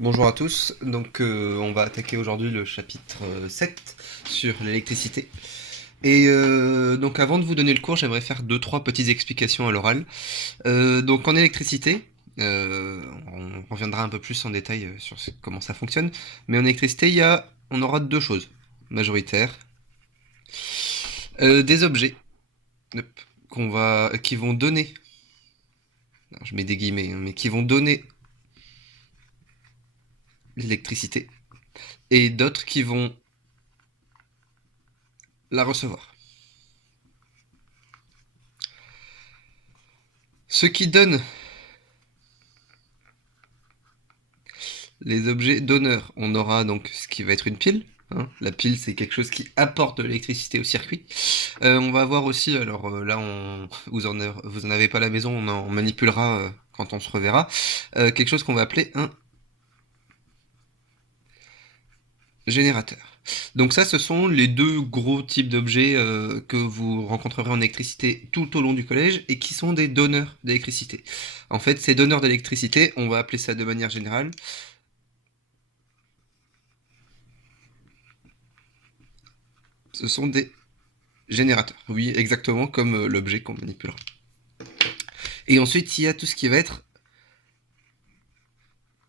Bonjour à tous, donc on va attaquer aujourd'hui le chapitre 7 sur l'électricité. Et donc avant de vous donner le cours, j'aimerais faire deux trois petites explications à l'oral. Donc en électricité, on reviendra un peu plus en détail sur comment ça fonctionne, mais en électricité, on aura deux choses majoritaires. Des objets hop, qui vont donner, alors, je mets des guillemets, hein, mais qui vont donner l'électricité, et d'autres qui vont la recevoir. Ce qui donne les objets donneurs, on aura donc ce qui va être une pile. Hein. La pile, c'est quelque chose qui apporte de l'électricité au circuit. On va avoir aussi, alors là, vous en avez pas à la maison, on en manipulera quand on se reverra, quelque chose qu'on va appeler un générateur. Donc ça, ce sont les deux gros types d'objets que vous rencontrerez en électricité tout au long du collège et qui sont des donneurs d'électricité. En fait, ces donneurs d'électricité, on va appeler ça de manière générale, ce sont des générateur, oui, exactement comme l'objet qu'on manipulera. Et ensuite, il y a tout ce qui va être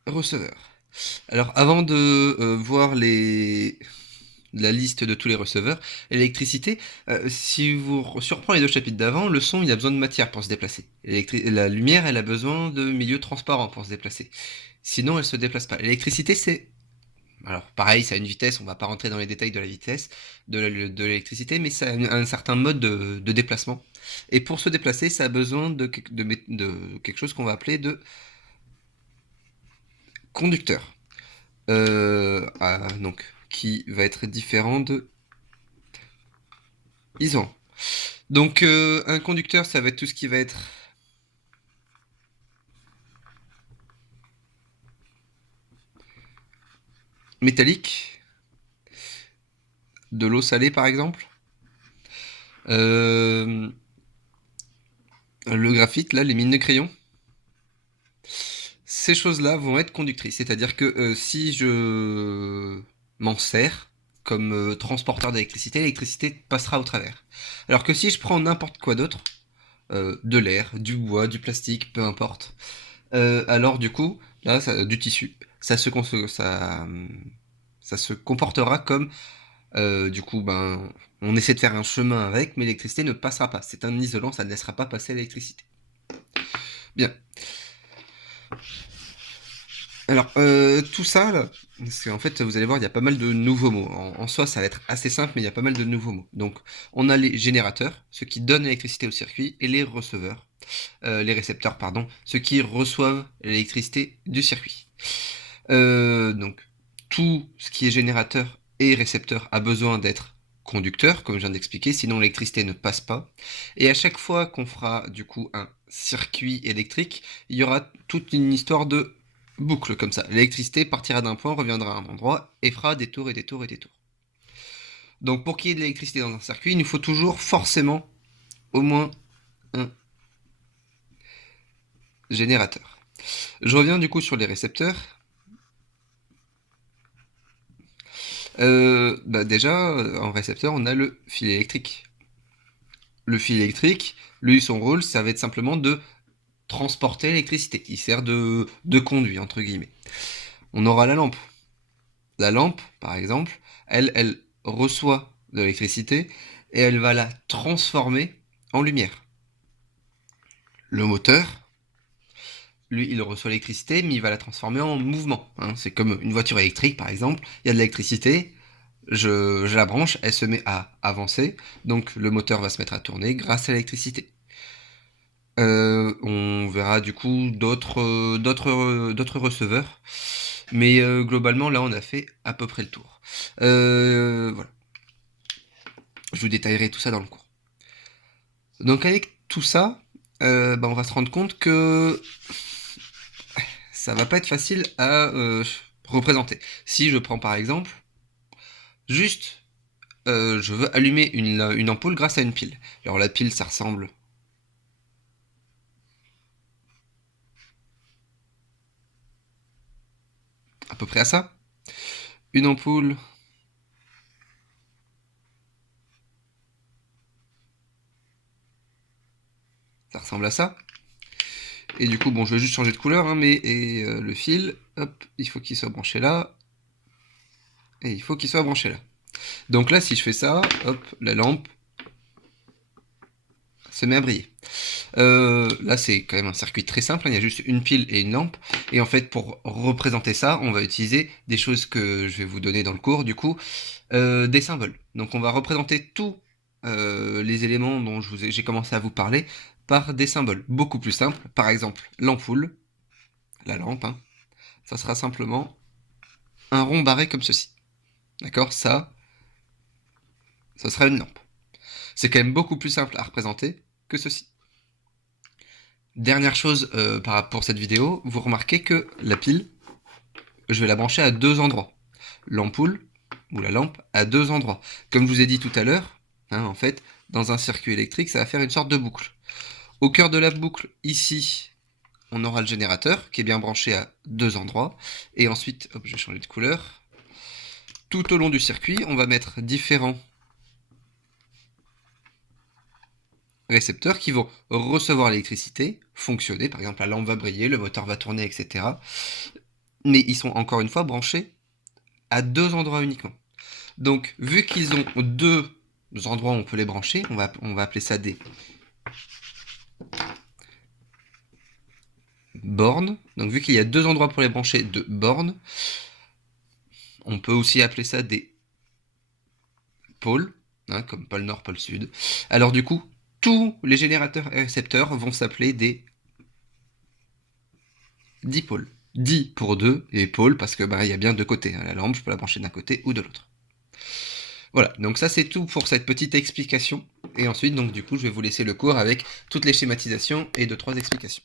receveur. Alors, avant de voir la liste de tous les receveurs, l'électricité, si vous surprend les deux chapitres d'avant, le son, il a besoin de matière pour se déplacer. La lumière, elle a besoin de milieux transparents pour se déplacer. Sinon, elle se déplace pas. L'électricité, c'est alors pareil, ça a une vitesse, on va pas rentrer dans les détails de la vitesse de l'électricité, mais ça a un certain mode de déplacement. Et pour se déplacer, ça a besoin de quelque chose qu'on va appeler de conducteur. Donc, qui va être différent de isolant. Donc un conducteur, ça va être tout ce qui va être métallique, de l'eau salée par exemple. Euh, le graphite, là, les mines de crayon. Ces choses-là vont être conductrices. C'est-à-dire que si je m'en sers comme transporteur d'électricité, l'électricité passera au travers. Alors que si je prends n'importe quoi d'autre, de l'air, du bois, du plastique, peu importe, alors du coup, là, du tissu, ça se comportera comme, du coup, ben, on essaie de faire un chemin avec, mais l'électricité ne passera pas. C'est un isolant, ça ne laissera pas passer l'électricité. Bien. Alors, tout ça, là, parce qu'en fait, vous allez voir, il y a pas mal de nouveaux mots. En soi, ça va être assez simple, mais il y a pas mal de nouveaux mots. Donc, on a les générateurs, ceux qui donnent l'électricité au circuit, et les receveurs, les récepteurs, pardon, ceux qui reçoivent l'électricité du circuit. Donc, tout ce qui est générateur et récepteur a besoin d'être conducteur, comme je viens d'expliquer, sinon l'électricité ne passe pas. Et à chaque fois qu'on fera du coup un circuit électrique, il y aura toute une histoire de boucle comme ça. L'électricité partira d'un point, reviendra à un endroit et fera des tours et des tours et des tours. Donc pour qu'il y ait de l'électricité dans un circuit, il nous faut toujours forcément au moins un générateur. Je reviens du coup sur les récepteurs. Déjà, en récepteur, on a le fil électrique. Le fil électrique, lui, son rôle, ça va être simplement de transporter l'électricité. Il sert de conduit, entre guillemets. On aura la lampe. La lampe, par exemple, elle reçoit de l'électricité et elle va la transformer en lumière. Le moteur, lui, il reçoit l'électricité, mais il va la transformer en mouvement. Hein. C'est comme une voiture électrique, par exemple. Il y a de l'électricité, je la branche, elle se met à avancer, donc le moteur va se mettre à tourner grâce à l'électricité. On verra du coup d'autres receveurs, mais globalement là on a fait à peu près le tour. Voilà, je vous détaillerai tout ça dans le cours. Donc avec tout ça, on va se rendre compte que ça va pas être facile à représenter. Si je prends par exemple juste je veux allumer une ampoule grâce à une pile. Alors la pile, ça ressemble peu près à ça. Une ampoule. Ça ressemble à ça. Et du coup, bon, je vais juste changer de couleur, hein, mais le fil, hop, il faut qu'il soit branché là. Et il faut qu'il soit branché là. Donc là, si je fais ça, hop, la lampe se met à briller. Là, c'est quand même un circuit très simple, hein, il y a juste une pile et une lampe. Et en fait, pour représenter ça, on va utiliser des choses que je vais vous donner dans le cours, du coup, des symboles. Donc on va représenter tous les éléments dont j'ai commencé à vous parler par des symboles beaucoup plus simples. Par exemple, l'ampoule, la lampe, hein, ça sera simplement un rond barré comme ceci. D'accord? Ça sera une lampe. C'est quand même beaucoup plus simple à représenter que ceci. Dernière chose pour cette vidéo, vous remarquez que la pile, je vais la brancher à deux endroits. L'ampoule, ou la lampe, à deux endroits. Comme je vous ai dit tout à l'heure, hein, en fait, dans un circuit électrique, ça va faire une sorte de boucle. Au cœur de la boucle, ici, on aura le générateur, qui est bien branché à deux endroits. Et ensuite, hop, je vais changer de couleur. Tout au long du circuit, on va mettre différents récepteurs qui vont recevoir l'électricité, fonctionner, par exemple la lampe va briller, le moteur va tourner, etc. Mais ils sont encore une fois branchés à deux endroits uniquement. Donc vu qu'ils ont deux endroits où on peut les brancher, on va appeler ça des bornes. Donc vu qu'il y a deux endroits pour les brancher, de bornes, on peut aussi appeler ça des pôles, hein, comme pôle nord, pôle sud. Alors du coup, tous les générateurs et récepteurs vont s'appeler des dipôles. 10 pour 2 et pôle parce que il y a bien deux côtés. La lampe, je peux la brancher d'un côté ou de l'autre. Voilà, donc ça c'est tout pour cette petite explication. Et ensuite, donc du coup, je vais vous laisser le cours avec toutes les schématisations et 2-3 explications.